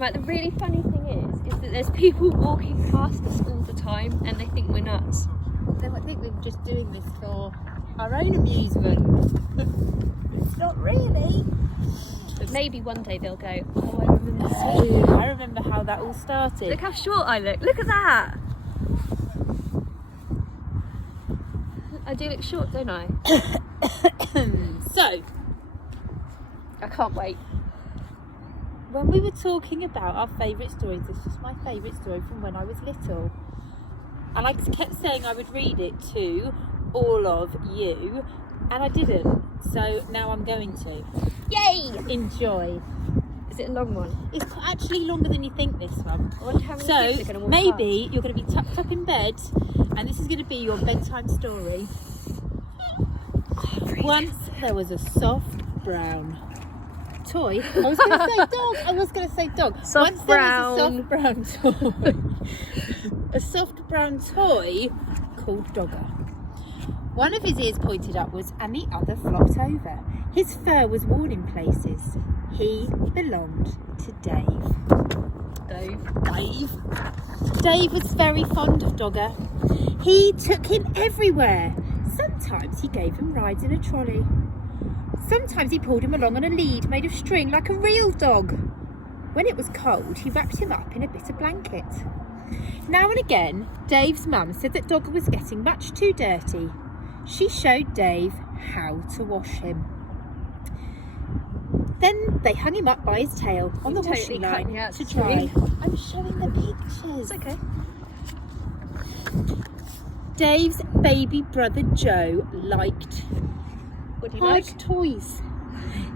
But the really funny thing is that there's people walking past us all the time and they think we're nuts. They might think we're just doing this for our own amusement. It's not really. But maybe one day they'll go, oh, I remember seeing you. I remember how that all started. Look how short I look. Look at that. I do look short, don't I? So, I can't wait. when we were talking about our favourite stories, this was my favourite story from when I was little. And I kept saying I would read it to all of you, and I didn't. So now I'm going to. Yay! Enjoy. Is it a long one? It's actually longer than you think, this one. I wonder how many So kids are going to walk maybe you're going to be tucked up in bed, and this is going to be your bedtime story. Once there was a soft brown toy. I was going to say dog. Soft Once brown. there was a soft brown toy. A soft brown toy called Dogger. One of his ears pointed upwards and the other flopped over. His fur was worn in places. He belonged to Dave. Dave was very fond of Dogger. He took him everywhere. Sometimes he gave him rides in a trolley. Sometimes he pulled him along on a lead made of string like a real dog. When it was cold, he wrapped him up in a bit of blanket. Now and again, Dave's mum said that Dogger was getting much too dirty. She showed Dave how to wash him. Then they hung him up by his tail on the washing line to dry. I'm showing the pictures. It's okay. Dave's baby brother Joe liked What do you like? toys.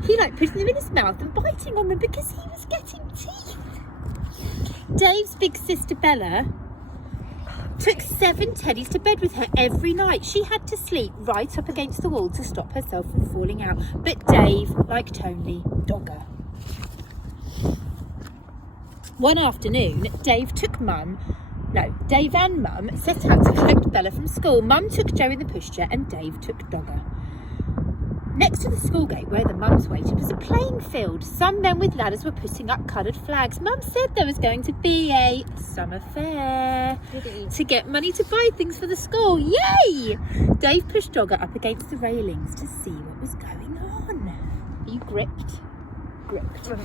He liked putting them in his mouth and biting on them because he was getting teeth. Dave's big sister Bella took 7 teddies to bed with her every night. She had to sleep right up against the wall to stop herself from falling out. But Dave liked only Dogger. One afternoon, Dave and Mum set out to collect Bella from school. Mum took Joe in the pushchair and Dave took Dogger. Next to the school gate where the mums waited was a playing field. Some men with ladders were putting up coloured flags. Mum said there was going to be a summer fair to get money to buy things for the school. Yay! Dave pushed Dogger up against the railings to see what was going on. Are you gripped?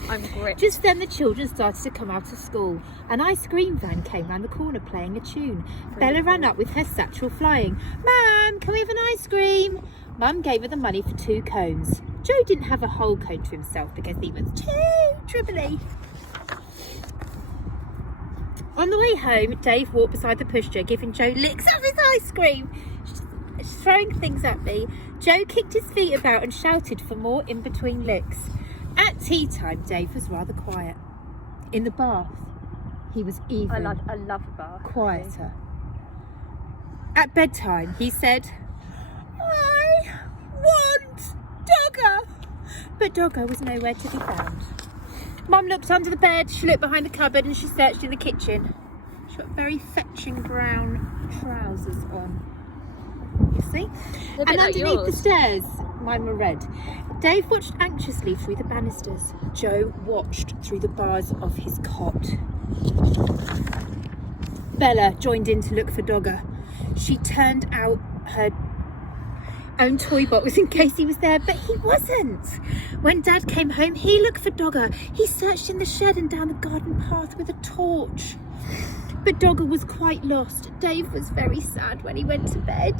I'm gripped. Just then the children started to come out of school. An ice cream van came round the corner playing a tune. Bella ran up with her satchel flying. Mum, can we have an ice cream? Mum gave her the money for 2 cones. Joe didn't have a whole cone to himself because he was too dribbly. On the way home, Dave walked beside the pushchair, giving Joe licks of his ice cream. Throwing things at me, Joe kicked his feet about and shouted for more in-between licks. At tea time, Dave was rather quiet. In the bath, he was even I love a bath. quieter. At bedtime, he said, I want Dogger. But Dogger was nowhere to be found. Mum looked under the bed, she looked behind the cupboard and she searched in the kitchen. She got very fetching brown trousers on. You see? They're a bit And like underneath the yours. stairs, mine were red. Dave watched anxiously through the banisters. Joe watched through the bars of his cot. Bella joined in to look for Dogger. She turned out her own toy box in case he was there, but he wasn't. When Dad came home, he looked for Dogger. He searched in the shed and down the garden path with a torch. But Dogger was quite lost. Dave was very sad when he went to bed.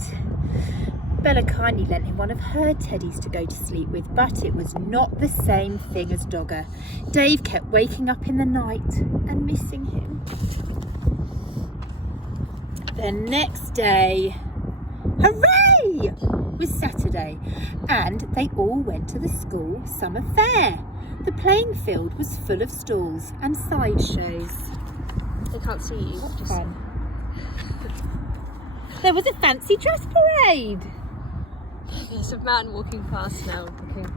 Bella kindly lent him one of her teddies to go to sleep with, but it was not the same thing as Dogger. Dave kept waking up in the night and missing him. The next day, hooray! Was Saturday, and they all went to the school summer fair. The playing field was full of stalls and sideshows. They can't see you. Just Fun. There was a fancy dress parade. There's a man walking past now. Looking.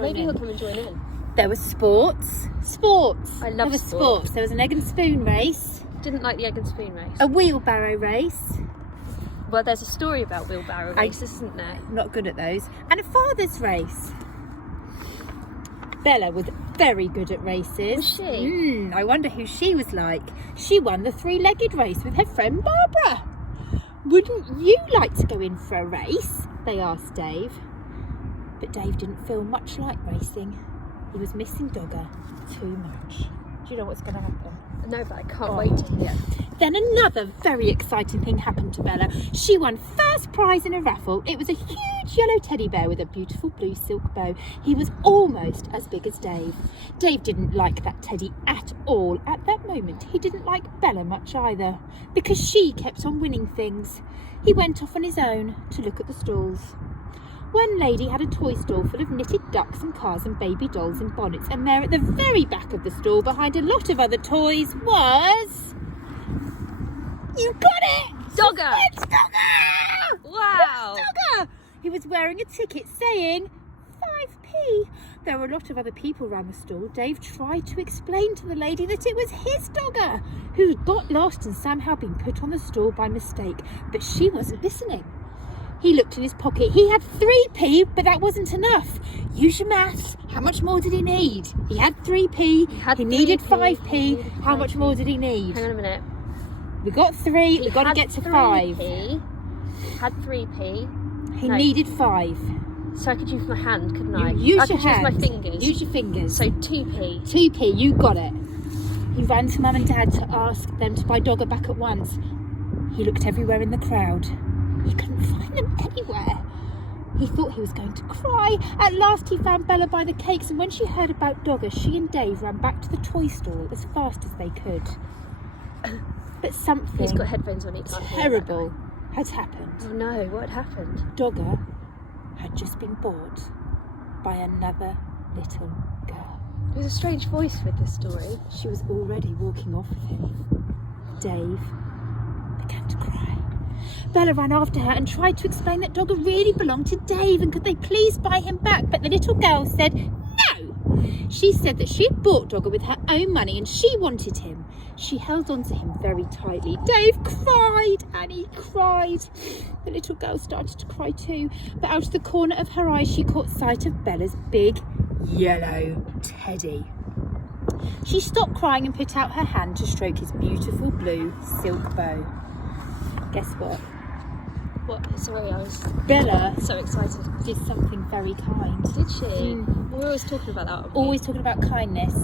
Maybe he'll come and join in. There was sports. I love There was sports. There was an egg and spoon race, Didn't like the egg and spoon race. a wheelbarrow race. Well, there's a story about wheelbarrow races, isn't there? Not good at those. And a father's race. Bella was very good at races. Was she? I wonder who she was like. She won the 3-legged race with her friend Barbara. Wouldn't you like to go in for a race? They asked Dave. But Dave didn't feel much like racing. He was missing Dogger too much. Do you know what's going to happen? No, but I can't wait to hear. Then another very exciting thing happened to Bella. She won first prize in a raffle. It was a huge yellow teddy bear with a beautiful blue silk bow. He was almost as big as Dave. Dave didn't like that teddy at all. At that moment, he didn't like Bella much either, because she kept on winning things. He went off on his own to look at the stalls. One lady had a toy stall full of knitted ducks and cars and baby dolls and bonnets, and there at the very back of the stall, behind a lot of other toys, was... You got it! Dogger! It's Dogger! Wow! It's Dogger! He was wearing a ticket saying 5p. There were a lot of other people around the stall. Dave tried to explain to the lady that it was his Dogger, who got lost and somehow been put on the stall by mistake, but she wasn't listening. He looked in his pocket. He had 3p, but that wasn't enough. Use your maths. How much more did he need? He had 3p. He needed 5p. How much more did he need? Hang on a minute. We got 3. We've got to get to 5. Had 3p. He needed 5. So I could use my hand, couldn't I? Use I your could hand. use my fingers. Use your fingers. So 2p. 2p, you got it. He ran to Mum and Dad to ask them to buy Dogger back at once. He looked everywhere in the crowd. He couldn't find them anywhere. He thought he was going to cry. At last he found Bella by the cakes, and when she heard about Dogger, she and Dave ran back to the toy store as fast as they could. But something He's got headphones on, he can't hear terrible had happened. Oh no, what had happened? Dogger had just been bought by another little girl. There's a strange voice with this story. She was already walking off with him. Dave began to cry. Bella ran after her and tried to explain that Dogger really belonged to Dave and could they please buy him back, but the little girl said no. She said that she had bought Dogger with her own money and she wanted him. She held on to him very tightly. Dave cried and he cried. The little girl started to cry too, but out of the corner of her eye she caught sight of Bella's big yellow teddy. She stopped crying and put out her hand to stroke his beautiful blue silk bow. Guess what? What? Sorry, I was Bella so excited. did something very kind. Did she? We're always talking about that. aren't we? Always talking about kindness.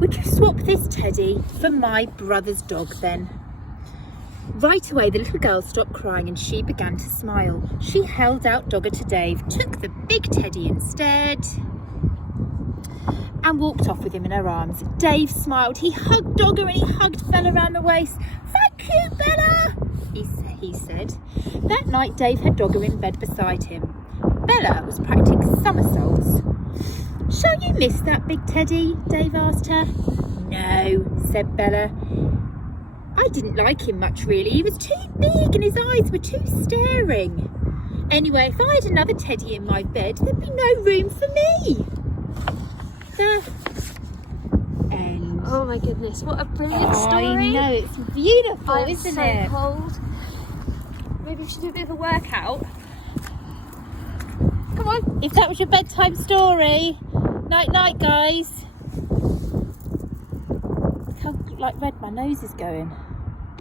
Would you swap this teddy for my brother's dog then? Right away the little girl stopped crying and she began to smile. She held out Dogger to Dave, took the big teddy instead, and walked off with him in her arms. Dave smiled. He hugged Dogger and he hugged Bella around the waist. Thank you, Bella, he said. That night Dave had Dogger in bed beside him. Bella was practicing somersaults. Shall you miss that big teddy? Dave asked her. No, said Bella. I didn't like him much really. He was too big and his eyes were too staring. Anyway, if I had another teddy in my bed, there'd be no room for me. The end. Oh my goodness, what a brilliant story. I know, it's beautiful, isn't so it? Cold. Maybe we should do a bit of a workout. Come on. If that was your bedtime story, night night guys. Look how like red my nose is going.